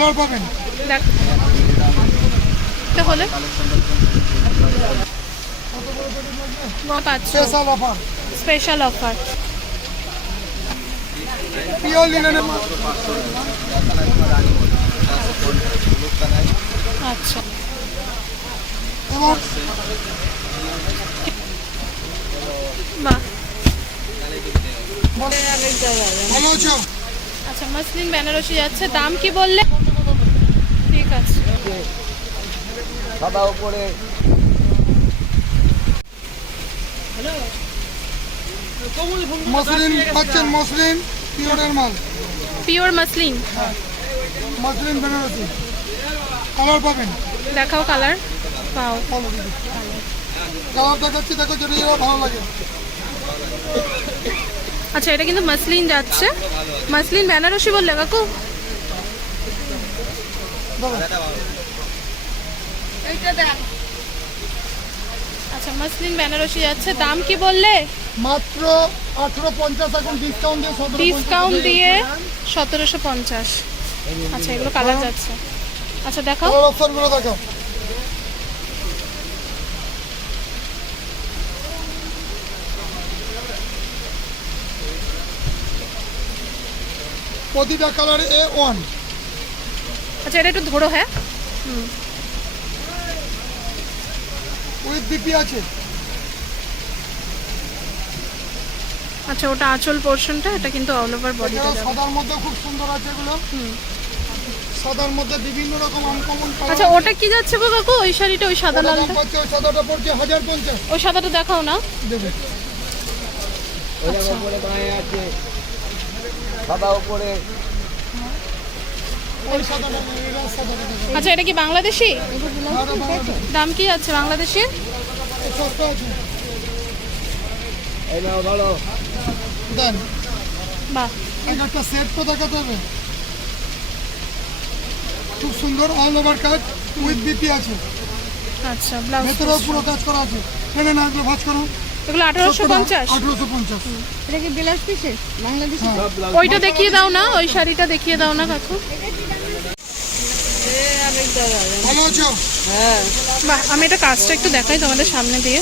Colour পাবেন। তাহলে special offer special offer pure লিনেনের আচ্ছা। আছো? আচ্ছা মাসলিন বেনারসি যাচ্ছে। দাম কি বললে ঠিক আছে সাদা উপরে। মসলিন পাচ্ছেন মসলিন পিওরের মাল। Pure muslin muslin Benarasi. Colour পাবেন। দেখাও কালার। পাও। কালার দেখাচ্ছি দেখো যদি ভালো লাগে। আচ্ছা এটা কিন্তু মাসলিন যাচ্ছে। মাসলিন বেনারসি বললে কাকু? আচ্ছা মাসলিন বেনারসি যাচ্ছে। দাম কি বললে? মাত্র আঠেরো পঞ্চাশ এখন ডিসকাউন্ট দিয়ে ডিসকাউন্ট দিয়ে সতেরোশো পঞ্চাশ। আচ্ছা এগুলো কালার যাচ্ছে। আচ্ছা অপশনগুলো দেখো। প্রতিটা কালার এ ওয়ান আচ্ছা এটা একটু ধরো হ্যাঁ। উইথ বিপি আছে। আচ্ছা ওটা আঁচল পোর্শনটা এটা কিন্তু অল ওভার যাবে সাদার মধ্যে খুব সুন্দর আছে এগুলো। সাদার মধ্যে বিভিন্ন রকম আনকমন আচ্ছা ওটা কি যাচ্ছে গো কাকু? ওই শাড়িটা ওই সাদা লালটা? পাচ্ছে ওই সাদাটা পড়ছে হাজার পঞ্চাশ। ওই সাদাটা দেখাও না। দেবে। ওই উপরে গায়ে আছে সাদা উপরে ওই সাদাটা নয়, এরা সাদাটা দেবে আচ্ছা এটা কি বাংলাদেশি? দাম কি আছে বাংলাদেশি সস্তা আছে এই নাও ধরো দেন বাহ। একটা সেট তো দেখাতে হবে খুব সুন্দর অল ওভার কাজ উইথ বিপি আছে। আচ্ছা ব্লাউজ ভেতরেও পুরো কাজ করা আছে এনে না এগুলো ভাজ করো এটা কি বাংলাদেশি? ওইটা দেখিয়ে দাও না ওই শাড়িটা দেখিয়ে দাও না কাকু। বাহ আমি এটা কাজটা একটু দেখাই তোমাদের সামনে দিয়ে।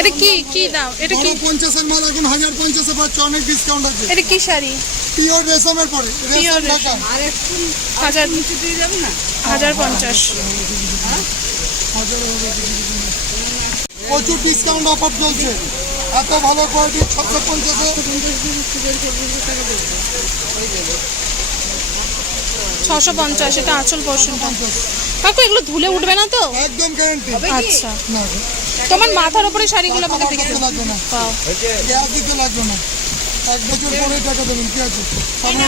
এটা কি কি দাম এটা কি? পঞ্চাশের মাল এখন হাজার পঞ্চাশে পাচ্ছে অনেক ডিসকাউন্ট আছে। এটা কি শাড়ি? পিওর রেশমের পরে। রেশম ঢাকা। আর একটু হাজার নিচে দিয়ে যাবে না? হাজার পঞ্চাশ। প্রচুর ডিসকাউন্ট অফার চলছে। এত ভালো কোয়ালিটি ছশো পঞ্চাশে। ছশো পঞ্চাশ এটা আঁচল পোর্শনটা কাকু এগুলো ধুলে উঠবে না তো? একদম গ্যারান্টি আচ্ছা। তোমার মাথার উপরে শাড়িগুলো আমাকে আমার দেখে লাগবে না। পাও। দিতে লাগবে না। এক বছর পরে টাকা দেবেন কি আছে? সামনে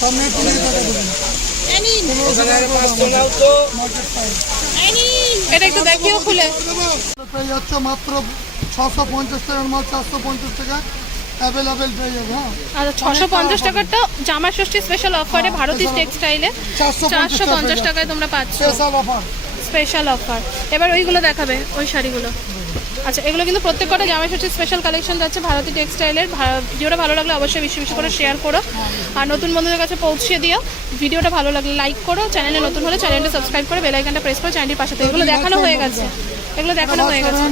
সামনে পনেরো টাকা দেবেন। পনেরো টাকা নাও তো। মার্কেট প্রাইস এটা একটু দেখিও খুলে। মাত্র ছশো পঞ্চাশ টাকার মাল চারশো পঞ্চাশ টাকা। অ্যাভেলেবেল পেয়ে যাবে হ্যাঁ। আচ্ছা ছশো পঞ্চাশ টাকারটা জামা ষষ্ঠী স্পেশাল অফারে ভারতী টেক্সটাইলে চারশো পঞ্চাশ টাকায় তোমরা পাচ্ছ। স্পেশাল অফার স্পেশাল অফার এবার ওইগুলো দেখাবে ওই শাড়িগুলো। আচ্ছা এগুলো কিন্তু প্রত্যেকটা জামা ষষ্ঠী স্পেশাল কালেকশন যাচ্ছে ভারতী টেক্সটাইলের ভিডিওটা ভালো লাগলে অবশ্যই বেশি বেশি করে শেয়ার করো। আর নতুন বন্ধুদের কাছে পৌঁছে দিও। ভিডিওটা ভালো লাগলে লাইক করো। চ্যানেলে নতুন হলে চ্যানেলটা সাবস্ক্রাইব করে বেল আইকনটা প্রেস করো। চ্যানেলটির পাশে এগুলো দেখানো হয়ে গেছে। এগুলো দেখানো হয়ে গেছে।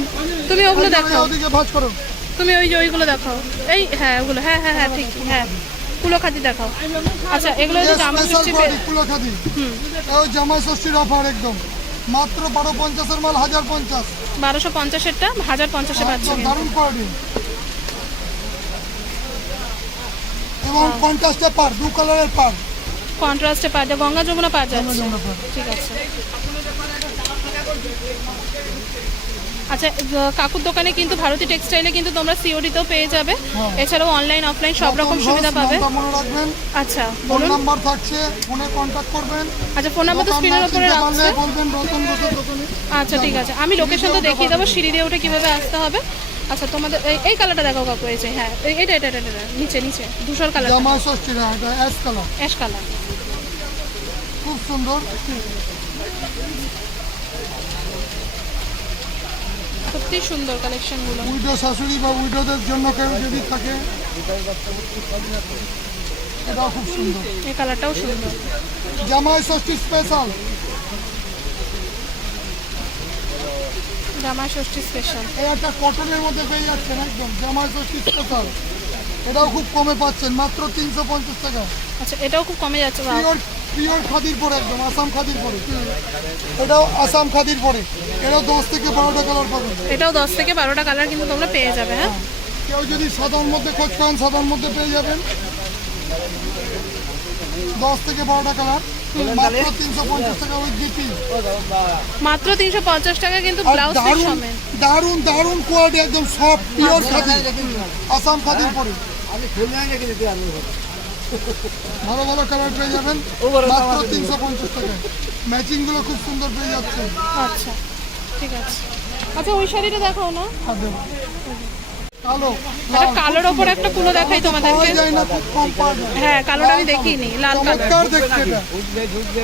তুমি ওগুলো করো। তুমি ওই যে ওইগুলো দেখাও। এই হ্যাঁ ওগুলো হ্যাঁ হ্যাঁ হ্যাঁ ঠিক হ্যাঁ। কুলো খাতি দেখাও। আচ্ছা এগুলো হচ্ছে জামা ষষ্ঠী কোয়ালিটি কুলো খাদি ষষ্ঠীর অফার একদম। মাত্র বারো পঞ্চাশের মাল হাজার পঞ্চাশ। বারোশো পঞ্চাশেরটা হাজার পঞ্চাশে পাচ্ছি। একদম দারুণ কোয়ালিটি এবং পঞ্চাশটা পার দু কালারের পার কন্ট্রাস্টে যায় গঙ্গা যমুনা পাওয়া যাচ্ছে। ঠিক আছে। আচ্ছা কাকুর দোকানে কিন্তু ভারতী টেক্সটাইলে কিন্তু তোমরা সিওডিতেও পেয়ে যাবে। হ্যাঁ। এছাড়াও অনলাইন অফলাইন সব রকম সুবিধা পাবে। আচ্ছা ফোন নাম্বার থাকছে ফোনে কন্ট্যাক্ট করবেন। আচ্ছা ফোন নাম্বার তো স্ক্রিনের উপরে রাখছে। আচ্ছা ঠিক আছে। আমি লোকেশন তো দেখিয়ে দেবো সিঁড়ি দিয়ে উঠে কীভাবে আসতে হবে। আচ্ছা তোমাদের এই- কালারটা দেখো কাকু এই যে হ্যাঁ এই- এটা এটা এটা নিচে নিচে ধূসর কালার ষষ্ঠী না এটা অ্যাশ কালার অ্যাশ কালার খুব সুন্দর। সত্যি সুন্দর কালেকশনগুলো উইডো শাশুড়ি বা উইডোদের জন্য কেউ যদি থাকে এটাও খুব সুন্দর। এই কালারটাও সুন্দর। জামাই ষষ্ঠী স্পেশাল জামা ষষ্ঠী স্পেশাল এই একটা কটনের মধ্যে পেয়ে যাচ্ছেন একদম জামাই ষষ্ঠী স্পেশাল এটাও খুব কমে পাচ্ছেন মাত্র তিনশো পঞ্চাশ টাকা। আচ্ছা এটাও খুব কমে যাচ্ছে। পিওর খাদির পরে একদম আসাম খাদির পরে। এটাও আসাম খাদির পরে। এটাও দশ থেকে বারোটা কালার পাবেন এটাও দশ থেকে বারোটা কালার কিন্তু তোমরা পেয়ে যাবে হ্যাঁ? কেউ যদি সাদার মধ্যে খোঁজ করেন সাদার মধ্যে পেয়ে যাবেন। দশ থেকে বারোটা কালার মাত্র তিনশো পঞ্চাশ টাকা কিন্তু ব্লাউজ দারুণ দারুণ কোয়ালিটি একদম সফট পিওর খাদি আসাম খাদির পরে। আমি খুলে রেখে দিতে আমি ভালো ভালো কালার পেয়ে যাবেন। মাত্র তিনশো পঞ্চাশ টাকা ম্যাচিংগুলো খুব সুন্দর পেয়ে যাচ্ছে আচ্ছা ঠিক আছে। আচ্ছা ওই শাড়িটা দেখাও না। কালো। কালোর ওপর একটা কুলো দেখাই তোমাদেরকে। পাওয়া যায় না খুব কম পাওয়া যায়। হ্যাঁ কালোটা আমি দেখিনি লাল কালার ঢুকবে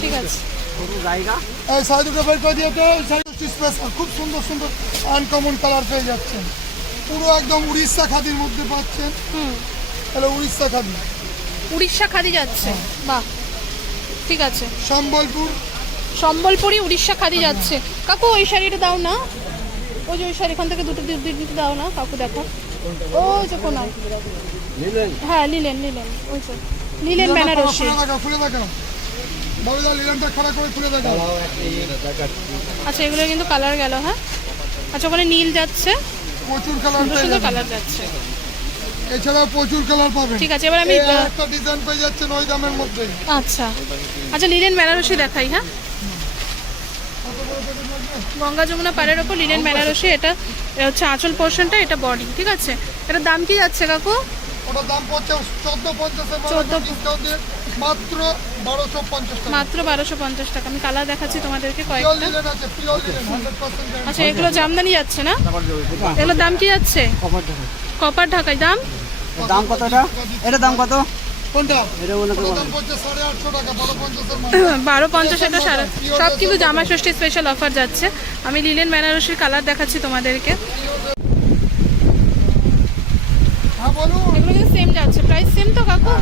ঠিক আছে। কোনো জায়গা? এই শাড়ি বের করে দিয়ে তো স্পেশাল খুব সুন্দর সুন্দর আনকমন কালার পেয়ে যাচ্ছেন। পুরো একদম উড়িষ্যা খাদির মধ্যে পাচ্ছেন। হুম। তাহলে উড়িষ্যা খাদি উড়িষ্যা খাদি যাচ্ছে। বাহ ঠিক আছে। সম্বলপুর। সম্বলপুরি উড়িষ্যা খাদি যাচ্ছে। কাকু ওই শাড়িটা দাও না। ওই যে ওই শাড়িখান থেকে দুটো দুটো দাও না কাকু দেখো। ওই যে কোনায়। হ্যাঁ নিলেন নিলেন। ওই যে নিলেন বেনারসি। দেখাও দেখাও। আচ্ছা এগুলো কিন্তু কালার গেল হ্যাঁ? আচ্ছা ওখানে নীল যাচ্ছে। প্রচুর সুন্দর কালার যাচ্ছে। এছাড়াও প্রচুর কালার পাবেন। ঠিক আছে এবার আমি একটা ডিজাইন পেয়ে যাচ্ছেন ওই দামের মধ্যে। আচ্ছা। আচ্ছা লিলেন বেনারসি দেখাই হ্যাঁ? গঙ্গা যমুনা পাড়ের ওপর লিলেন বেনারসি এটা এটা হচ্ছে আঁচল পোর্শনটা এটা বডি ঠিক আছে? এটার দাম কি যাচ্ছে কাকু? ওটার দাম পড়ছে চোদ্দ পঞ্চাশের 14 ডিসকাউন্ট দিয়ে মাত্র বারোশো পঞ্চাশ মাত্র বারোশো পঞ্চাশ টাকা। আমি কালার দেখাচ্ছি তোমাদেরকে কয়েকটা। আচ্ছা এগুলো জামদানি যাচ্ছে না? এগুলোর দাম কি যাচ্ছে? কপার ঢাকায় দাম? দাম কতটা এটা? দাম কত? এটা দাম টাকা বারো পঞ্চাশ একটা সারা সব কিন্তু জামা ষষ্ঠী স্পেশাল অফার যাচ্ছে। আমি লিলেন বেনারসির কালার দেখাচ্ছি তোমাদেরকে। হ্যাঁ এগুলো কিন্তু সেম যাচ্ছে। প্রাইস সেম তো কাকু?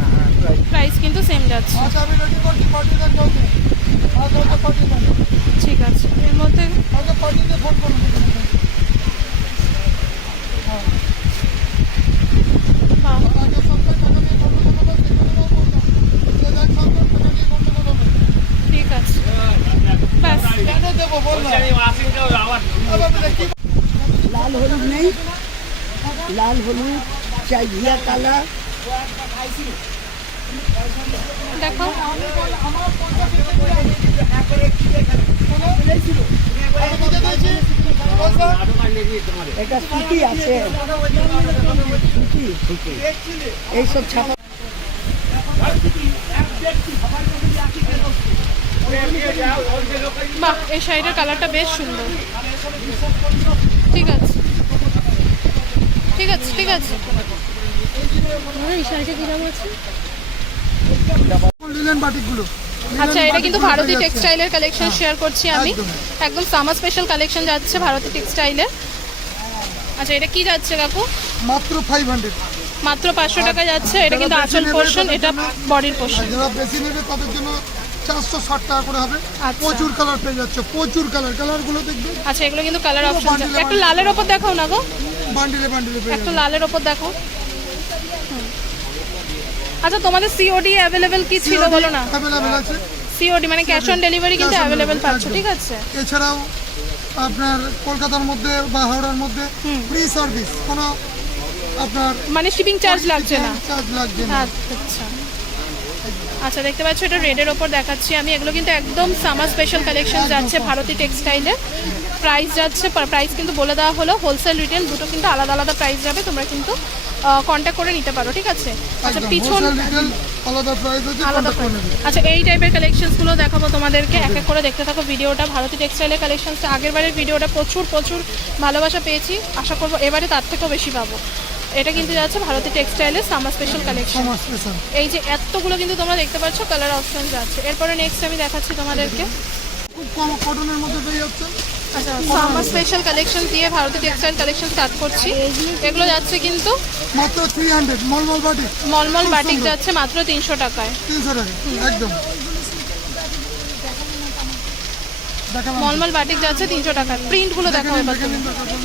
প্রাইস কিন্তু সেম যাচ্ছে। আচ্ছা পাঠিয়ে দেন ঠিক আছে। এর মধ্যে ঠিক আছে। ব্যাস কেন দেবো বললাম লাল হলুদ নেই। লাল হলুদ চাই ঘিয়া কালার। দেখো। এটা সুতি আছে। এইসব ছাপা বাহ এই শাড়িটার কালারটা বেশ সুন্দর। ঠিক আছে। ঠিক আছে ঠিক আছে। এই শাড়িটা কি দাম আছে? বাটিকগুলো আচ্ছা এটা কিন্তু ভারতী টেক্সটাইলের কালেকশন শেয়ার করছি আমি। একদম সামার স্পেশাল কালেকশন যাচ্ছে ভারতী টেক্সটাইলের। আচ্ছা এটা কি যাচ্ছে কাকু? মাত্র ফাইভ হান্ড্রেড মাত্র পাঁচশো টাকা যাচ্ছে। এটা কিন্তু আঁচল পোর্শন এটা বডির পোর্শন যারা বেশি নেবে তাদের জন্য চারশো ষাট টাকা করে হবে। আচ্ছা। প্রচুর কালার পেয়ে যাচ্ছে প্রচুর কালার কালারগুলো দেখবে। আচ্ছা এগুলো কিন্তু কালার অপশন একটা লালের ওপর দেখাও না গো। বান্ডিলে বান্ডিলে একটা লালের ওপর দেখো। আচ্ছা তোমাদের সিওডি অ্যাভেলেবেল কি ছিল বলো না? অ্যাভেলেবেল আছে। সিওডি মানে ক্যাশ অন ডেলিভারি কিন্তু অ্যাভেলেবেল পাচ্ছ ঠিক আছে? এছাড়াও আপনার কলকাতার মধ্যে বা হাওড়ার মধ্যে ফ্রি সার্ভিস কোনো আপনার মানে শিপিং চার্জ লাগছে না? চার্জ লাগছে না। আচ্ছা। আচ্ছা দেখতে পাচ্ছ এটা রেডের ওপর দেখাচ্ছি আমি। এগুলো কিন্তু একদম সামার স্পেশাল কালেকশন যাচ্ছে ভারতী টেক্সটাইলে প্রাইস যাচ্ছে প্রাইস কিন্তু বলে দেওয়া হলো। হোলসেল রিটেল দুটো কিন্তু আলাদা আলাদা প্রাইস যাবে। তোমরা কিন্তু কন্ট্যাক্ট করে নিতে পারো ঠিক আছে? আচ্ছা পিছন আলাদা প্রাইস আছে আচ্ছা এই টাইপের কালেকশনসগুলো দেখাবো তোমাদেরকে এক এক করে দেখতে থাকো ভিডিওটা। ভারতী টেক্সটাইলের কালেকশনসটা আগের বারের ভিডিওটা প্রচুর প্রচুর ভালোবাসা পেয়েছি। আশা করব এবারে তার থেকেও বেশি পাবো। এটা কিন্তু যাচ্ছে ভারতী টেক্সটাইলের সামার স্পেশাল কালেকশন এই যে এতগুলো কিন্তু তোমরা দেখতে পাচ্ছ কালার অপশন যাচ্ছে। এরপরে নেক্সট আমি দেখাচ্ছি তোমাদেরকে। খুব কম কটনের মধ্যে পেয়ে যাচ্ছে। আচ্ছা সামার স্পেশাল কালেকশন দিয়ে ভারতীয় টেক্সটাইল কালেকশন স্টার্ট করছি। এগুলো যাচ্ছে কিন্তু মাত্র থ্রি হান্ড্রেড মলমল বাটি মলমল বাটিক যাচ্ছে মাত্র তিনশো টাকায়। তিনশো টাকা একদম। মলমল বাটিক যাচ্ছে তিনশো টাকায়। প্রিন্টগুলো দেখাও এবার দেখে দেখালাম।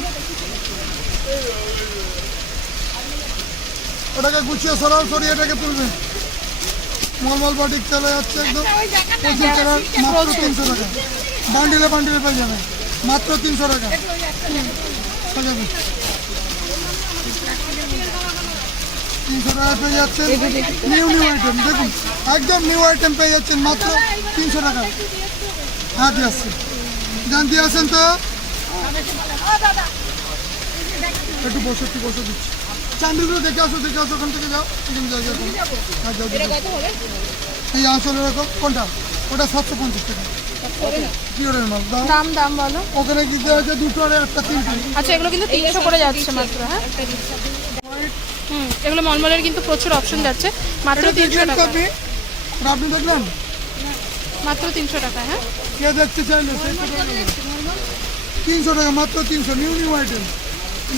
ওটাকে গুছিয়ে সরাও সরিয়ে এটাকে তুলবে। মলমল বাটিক চলে যাচ্ছে একদম। প্রচুর কালার মাত্র তিনশো টাকা বান্ডিলে বান্ডিলে পেয়ে যাবে। মাত্র তিনশো টাকা। তিনশো টাকা পেয়ে যাচ্ছেন। নিউ নিউ আইটেম দেখুন একদম নিউ আইটেম পেয়ে যাচ্ছেন মাত্র তিনশো টাকা। হাতে আসছে। জানতে আসেন তো। একটু বসে বসে দিচ্ছি। চান্দিগুলো দেখে আসো দেখে আসো ওখান থেকে যাও। এখানে যাও যাও হ্যাঁ, যাও। এই আসলে কোনটা? ওটা সাতশো পঞ্চাশ টাকা। দাম দাম বলো। ওখানে কি দেওয়া আছে? দুটো আর একটা তিনটে। আচ্ছা এগুলো কিন্তু তিনশো করে যাচ্ছে মাত্র হ্যাঁ? হুম এগুলো মলমলের কিন্তু প্রচুর অপশন যাচ্ছে। মাত্র তিনশো টাকা। আপনি দেখলেন? মাত্র তিনশো টাকা হ্যাঁ? কে দেখতে চাইলে। তিনশো টাকা মাত্র তিনশো। New new item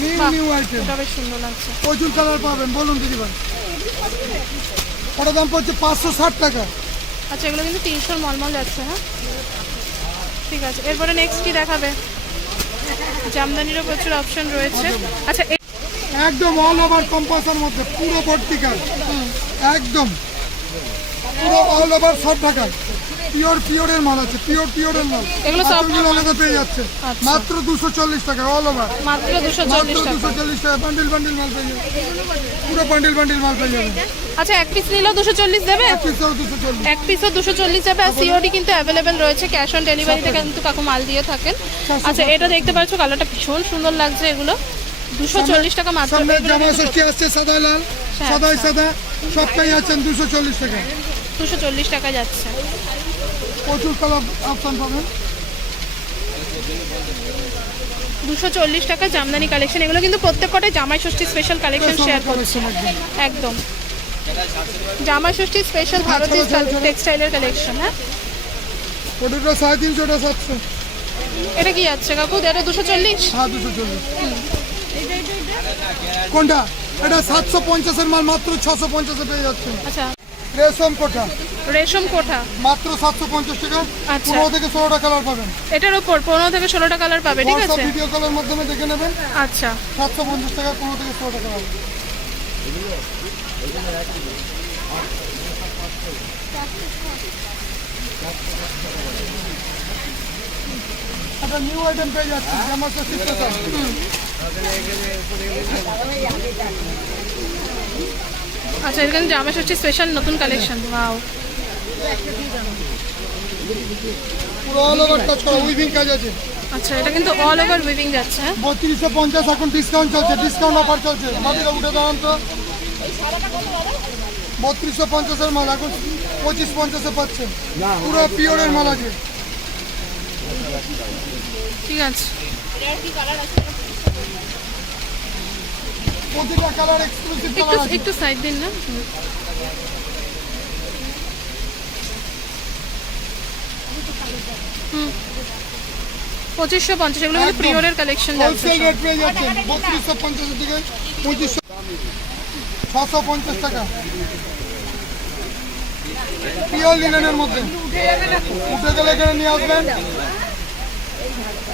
new new item বেশ সুন্দর লাগছে। প্রচুর কালার পাবেন। বলুন দিদি ভাই। ওটা দাম পড়ছে পাঁচশো ষাট টাকা। আচ্ছা এগুলো কিন্তু তিনশোর মলমল যাচ্ছে হ্যাঁ? ঠিক আছে। এরপরে নেক্সট কি দেখাবে? জামদানিরও প্রচুর অপশন রয়েছে। আচ্ছা একদম অল ওভার কম্পাসের মধ্যে পুরো ভর্তিকার একদম। পুরো অল ওভার সব ঢাকায়। পিওর পিওরের মাল আছে পিওর পিওরের মাল। এগুলো সব- আলাদা পেয়ে যাচ্ছে। আচ্ছা। মাত্র দুশো চল্লিশ টাকা অল ওভার মাত্র দুশো চল্লিশ টাকা। দুশো চল্লিশ টাকা বান্ডিল বান্ডিল মাল পেয়ে যাবে। পুরো বান্ডিল বান্ডিল মাল পেয়ে যাবে। আচ্ছা এক পিস নিলেও দুশো চল্লিশ দেবে? এক পিসও দুশো চল্লিশ। যাবে আর সিওডি কিন্তু অ্যাভেলেবেল রয়েছে ক্যাশ অন ডেলিভারিতে কিন্তু কাকু মাল দিয়ে থাকেন। আচ্ছা এটা দেখতে পাচ্ছ কালারটা ভীষণ সুন্দর লাগছে এগুলো। দুশো চল্লিশ টাকা মাত্র। জামা ষষ্ঠী আসছে সাদা লাল। হ্যাঁ, সাদাই আচ্ছা। সাদা সব পেয়ে দুশো চল্লিশ টাকা দুশো চল্লিশ টাকা যাচ্ছে। প্রচুর কালার অপশন পাবেন। দুশো চল্লিশ টাকা জামদানি কালেকশন এগুলো কিন্তু প্রত্যেক জামাই ষষ্ঠী স্পেশাল কালেকশন শেয়ার করছে। একদম। একদম। জামাই ষষ্ঠী স্পেশাল ভারতীয় চলো, চলো। টেক্সটাইলের কালেকশন হ্যাঁ? ওটা সাড়ে তিনশো সাতশো। এটা কি যাচ্ছে কাকু? এটা দুশো চল্লিশ? হ্যাঁ দুশো চল্লিশ। কোনটা? এটা সাতশো পঞ্চাশের মাল মাত্র ছশো পঞ্চাশে পেয়ে যাচ্ছে আচ্ছা। রেশম কোটা রেশম কোঠা। মাত্র সাতশো পঞ্চাশ টাকা। আচ্ছা। পনেরো থেকে ষোলোটা কালার পাবেন। এটার ওপর পনেরো থেকে ষোলোটা কালার পাবে ঠিক আছে? ভিডিও কলের মাধ্যমে দেখে নেবেন। আচ্ছা। সাতশো পঞ্চাশ টাকা পনেরো থেকে ষোলোটা কালার একটা নিউ আইটেম পেয়ে যাচ্ছে জামা ষষ্ঠী স্পেশাল আচ্ছা এখানে জামা ষষ্ঠী স্পেশাল নতুন কালেকশন ওয়াও পুরো অল ওভার কাজ করা উইভিং কাজ আছে। আচ্ছা এটা কিন্তু অল ওভার উইভিং যাচ্ছে। হ্যাঁ বত্রিশশো পঞ্চাশ এখন ডিসকাউন্ট চলছে ডিসকাউন্ট অফার চলছে। মাটিটা উঠে দাঁড়ান তো। বত্রিশশো পঞ্চাশের মাল এখন পঁচিশ পঞ্চাশে পাচ্ছেন পুরো পিওরের মাল আছে। ঠিক আছে। প্রতিটা কালার এক্সক্লুসিভ কালার আছে একটু সাইড দিন না হুম। পঁচিশশো পঞ্চাশ এগুলো একদম। প্রিয়রের কালেকশন হোলসেল সব। রেট পেয়ে যাচ্ছেন বত্রিশশো পঞ্চাশের দিকে পঁচিশশো ছশো পঞ্চাশ টাকা পিওর লিনেনের মধ্যে উঠে গেলে এখানে নিয়ে আসবেন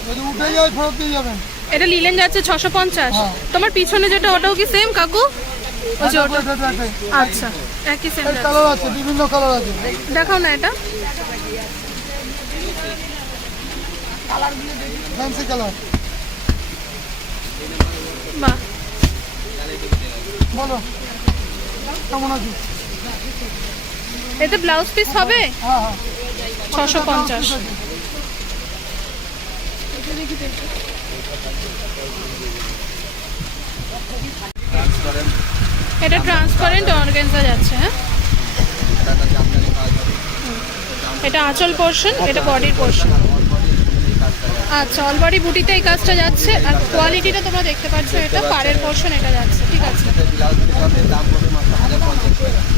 যদি উঠে যায় ফেরত দিয়ে যাবেন এটা লিলেন যাচ্ছে ছশো পঞ্চাশ। হ্যাঁ। তোমার পিছনে যেটা ওটাও কি সেম কাকু। আচ্ছা একই সেম কালার আছে বিভিন্ন কালার আছে। দেখাও না এটা। ফ্যান্সি কালার বাহ। বলো কেমন আছো? এতে ব্লাউজ পিস হবে? হ্যাঁ হ্যাঁ। ছশো পঞ্চাশ। এটা ট্রান্সপারেন্ট অর্গানজা যাচ্ছে হ্যাঁ? এটা আঁচল পোর্শন এটা বডির পোর্শন আচ্ছা অল বডি বুটিতে এই কাজটা যাচ্ছে, আর কোয়ালিটিটা তোমরা দেখতে পাচ্ছ এটা, পাড়ের পোর্শন এটা যাচ্ছে, ঠিক আছে?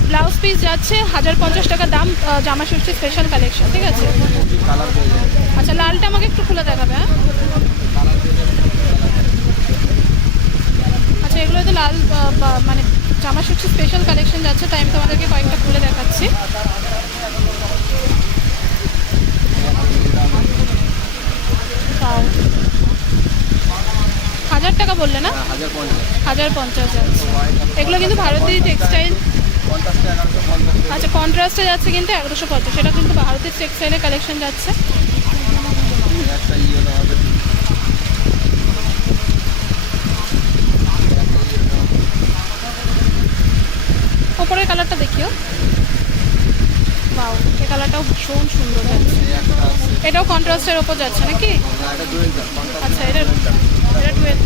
ব্লাউজ পিস যাচ্ছে, হাজার পঞ্চাশ টাকা দাম জামা ষষ্ঠী স্পেশাল কালেকশন ঠিক আছে? আচ্ছা লালটা আমাকে একটু খুলে দেখাবে হ্যাঁ? এগুলো তো লাল মানে জামা ষষ্ঠী স্পেশাল কালেকশন যাচ্ছে তাই আমি তোমাদেরকে কয়েকটা খুলে দেখাচ্ছি। হাজার টাকা বললে না? হ্যাঁ, হাজার পঞ্চাশ। যাচ্ছে। এগুলো কিন্তু ভারতীয় টেক্সটাইল আচ্ছা কন্ট্রাস্টে যাচ্ছে কিন্তু এগারোশো পঞ্চাশ। সেটা কিন্তু ভারতের টেক্সটাইলের কালেকশন যাচ্ছে একটা ইয়ে দেওয়া হবে ওপরের কালারটা দেখিও। বাও এই কালারটাও ভীষণ সুন্দর আছে এটাও কন্ট্রাস্টের ওপর যাচ্ছে নাকি? আচ্ছা এটা এটা টুয়েলভ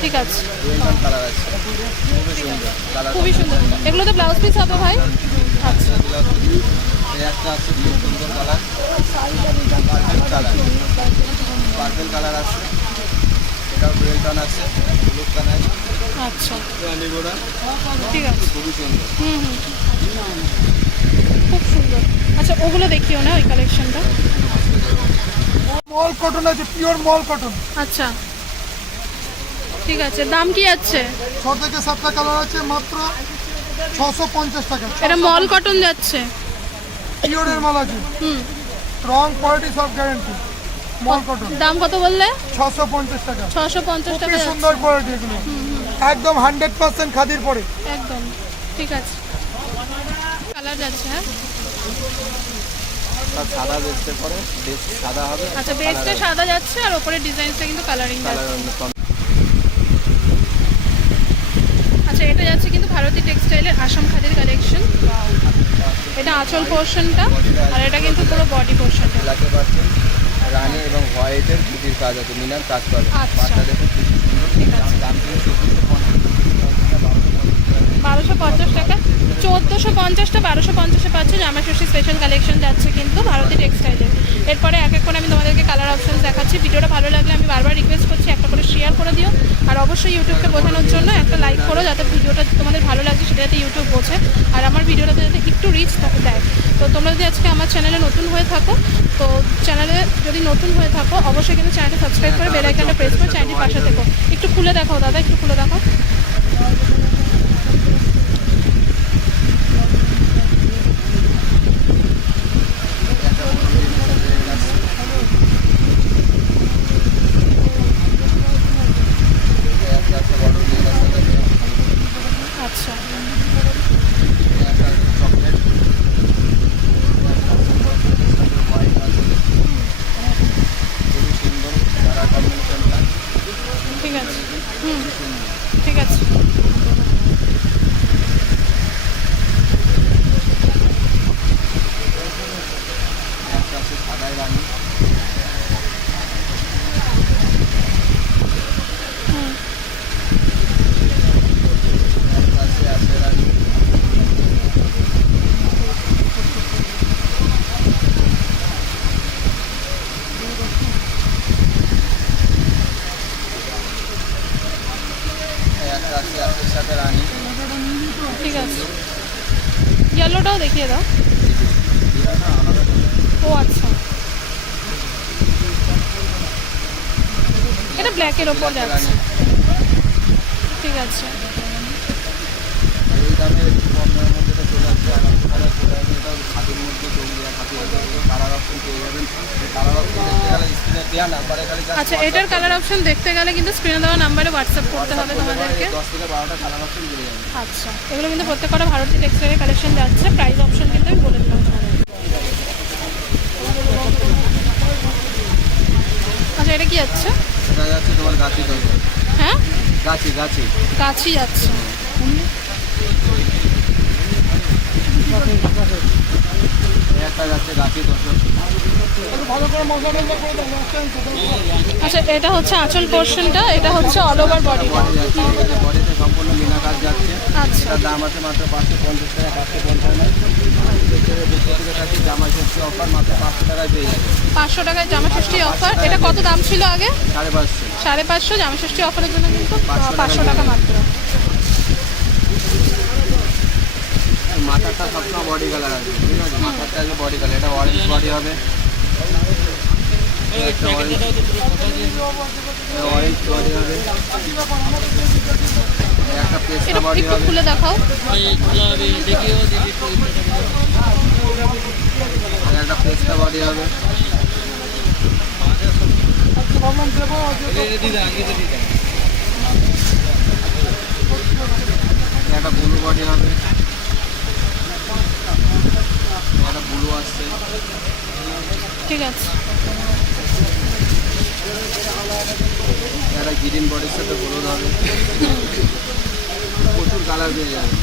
ঠিক আছে। খুবই সুন্দর। কালার খুবই সুন্দর এগুলো তো ব্লাউজ পিস হবে ভাই? আচ্ছা। কালার আছে। এটাও ডুয়েল টান আছে হলুদ টান আছে। আচ্ছা। রানি গোড়া। ঠিক আছে। খুবই সুন্দর। হুম হুম খুব সুন্দর। আচ্ছা ওগুলো দেখিও না ওই কালেকশনটা মল কটন আছে পিওর মল কটন আচ্ছা। ঠিক আছে দাম কি আছে? ছ থেকে সাতটা কালার আছে মাত্র ছশো পঞ্চাশ টাকা। এটা মল কটন যাচ্ছে? পিওরের মাল আছে। হুম। রং কোয়ালিটি সব গ্যারান্টি দাম কত বললে? ছশো পঞ্চাশ টাকা। ছশো পঞ্চাশ টাকা। খুবই সুন্দর কোয়ালিটি এগুলো। একদম হান্ড্রেড পার্সেন্ট খাদির পরে। একদম। ঠিক আছে। কালার যাচ্ছে হ্যাঁ? সাদা বেস্টের পরে বেশ সাদা হবে। আচ্ছা বেসটা সাদা যাচ্ছে আর ওপরের ডিজাইনটা কিন্তু কালারিং যাচ্ছে। আচ্ছা এটা যাচ্ছে কিন্তু ভারতী টেক্সটাইলের আসাম খাদির কালেকশন এটা আঁচল পোর্শনটা আর এটা কিন্তু পুরো বডি পোর্শনটা রানি এবং হোয়াইটের কুটির কাজ আছে। মিনার কাজ করে। আচ্ছা। পাটটা দেখুন খুব সুন্দর। ঠিক আছে। দাম কিন্তু চোদ্দোশো বারোশো পঞ্চাশ টাকা। চোদ্দোশো পঞ্চাশটা বারোশো পঞ্চাশে পাচ্ছে। জামা ষষ্ঠী স্পেশাল কালেকশন যাচ্ছে কিন্তু ভারতী টেক্সটাইলের এরপরে এক এক করে আমি তোমাদেরকে কালার অপশন দেখাচ্ছি। ভিডিওটা ভালো লাগলে আমি বারবার রিকোয়েস্ট করছি শেয়ার করে দিও। আর অবশ্যই ইউটিউবকে বোঝানোর জন্য একটা লাইক করো যাতে ভিডিওটা তোমাদের ভালো লাগছে, সেটা যাতে ইউটিউব বোঝে। আর আমার ভিডিওটাতে যাতে একটু রিচ থাকে দেয় তো তোমরা যদি আজকে আমার চ্যানেলে নতুন হয়ে থাকো, তো চ্যানেলে যদি নতুন হয়ে থাকো, অবশ্যই কিন্তু চ্যানেলটা সাবস্ক্রাইব করে বেলাইকানটা প্রেস করে চ্যানেলটি পাশে থেকো। একটু খুলে দেখো দাদা, একটু খুলে দেখাও একটা আছে বড় ডিজাইন আছে আচ্ছা একটা চকলেট হোয়াইট আছে খুবই সুন্দর কালার কম্বিনেশনটা ঠিক আছে হুম ঠিক আছে একটা আছে সাদাই রানি একটা আছে আছে রানি একটা আছে আপনার সাথে রানি ঠিক আছে। ইয়েলোটাও দেখিয়ে দাও। ও আচ্ছা। এটা ব্ল্যাকের ওপর যাচ্ছে। ঠিক আছে। আচ্ছা এটার কালার অপশন দেখতে গেলে কিন্তু স্ক্রিনে দেওয়া নাম্বারে হোয়াটসঅ্যাপ করতে হবে তোমাদেরকে। দশ থেকে বারোটা কালার অপশন আচ্ছা এগুলো কিন্তু প্রত্যেকটা ভারতীয় টেক্সটাইলের কালেকশন যাচ্ছে প্রাইস অপশন কিন্তু আমি বলে দিলাম। আচ্ছা এটা কি যাচ্ছে? এটা যাচ্ছে তোমার গাছি হ্যাঁ? গাছি গাছি। গাছই যাচ্ছে। একটা যাচ্ছে গাছি। আচ্ছা এটা হচ্ছে আঁচল পোর্শনটা এটা হচ্ছে অল ওভার বডি বডি যাচ্ছে বডিতে সম্পূর্ণ মিনা কাজ যাচ্ছে আচ্ছা। এটার দাম আছে মাত্র পাঁচশো পঞ্চাশ টাকা পাঁচশো পঞ্চান্ন জামা ষষ্ঠী অফার মাত্র পাঁচশো টাকায় পেয়ে যাবে পাঁচশো টাকায় জামা ষষ্ঠী অফার এটা কত দাম ছিল আগে? সাড়ে পাঁচশো। সাড়ে পাঁচশো জামা ষষ্ঠী অফারের জন্য কিন্তু পাঁচশো টাকা মাত্র। মাথারটা সবসময় বডি কালার আছে ঠিক আছে? মাথারটা আছে বডি কালার এটা অরেঞ্জ বডি হবে। একটা অরেঞ্জ অরেঞ্জ বডি হবে। একটা পেস্তা এটা বডি একটু হবে। খুলে দেখাও। আর একটা পেস্তা বডি হবে। ভাবলাম দেবো একটা ব্লু বডি হবে। একটা ব্লু আসছে। ঠিক আছে। একটা গ্রিন বডির সাথে হলুদ হবে। প্রচুর কালার পেয়ে যাবে।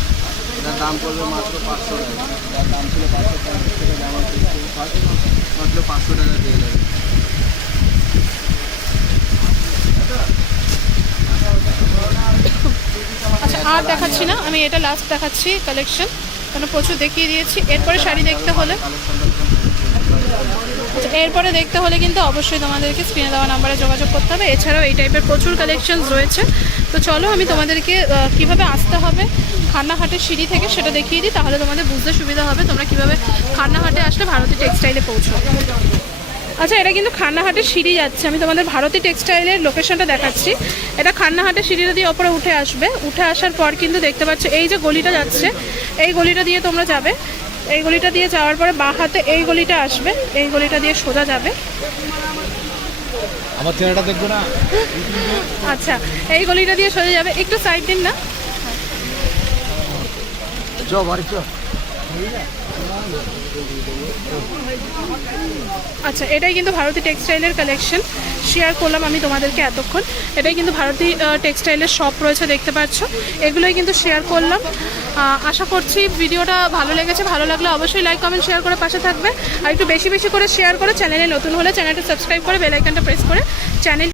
এটার দাম পড়বে মাত্র পাঁচশো টাকা। যার দাম ছিল পাঁচশো পঞ্চাশ টাকা জামা মাত্র পাঁচশো টাকা পেয়ে যাবে। আচ্ছা আর দেখাচ্ছি না আমি এটা লাস্ট দেখাচ্ছি কালেকশন কারণ প্রচুর দেখিয়ে দিয়েছি। এরপরে শাড়ি দেখতে হলে আচ্ছা এরপরে দেখতে হলে কিন্তু অবশ্যই তোমাদেরকে স্ক্রিনে দেওয়া নাম্বারে যোগাযোগ করতে হবে। এছাড়াও এই টাইপের প্রচুর কালেকশনস রয়েছে। তো চলো, আমি তোমাদেরকে কীভাবে আসতে হবে, খান্নাহাটের সিঁড়ি থেকে সেটা দেখিয়ে দিই, তাহলে তোমাদের বুঝতে সুবিধা হবে তোমরা কীভাবে খান্নাহাটে আসলে ভারতীয় টেক্সটাইলে পৌঁছো আচ্ছা এটা কিন্তু খান্নাহাটের সিঁড়ি যাচ্ছে। আমি তোমাদের ভারতী টেক্সটাইলের লোকেশনটা দেখাচ্ছি। এটা খান্নাহাটের সিঁড়িটা দিয়ে ওপরে উঠে আসবে। উঠে আসার পর কিন্তু দেখতে পাচ্ছ এই যে গলিটা যাচ্ছে এই গলিটা দিয়ে তোমরা যাবে। এই গলিটা দিয়ে যাওয়ার পরে বাঁ হাতে এই গলিটা আসবে। এই গলিটা দিয়ে সোজা যাবে। আমার চেহারাটা দেখব না? আচ্ছা এই গলিটা দিয়ে সোজা যাবে। একটু সাইড দিন না। চ বাড়ি চ আচ্ছা এটাই কিন্তু ভারতী টেক্সটাইলের কালেকশন শেয়ার করলাম আমি তোমাদেরকে এতক্ষণ। এটাই কিন্তু ভারতী টেক্সটাইলের শপ রয়েছে, দেখতে পাচ্ছ। এগুলোই কিন্তু শেয়ার করলাম। আশা করছি ভিডিওটা ভালো লেগেছে। ভালো লাগলে অবশ্যই লাইক কমেন্ট শেয়ার করে পাশে থাকবে। আর একটু বেশি বেশি করে শেয়ার করে। চ্যানেলে নতুন হলে চ্যানেলটা সাবস্ক্রাইব করে বেল আইকনটা প্রেস করে। চ্যানেল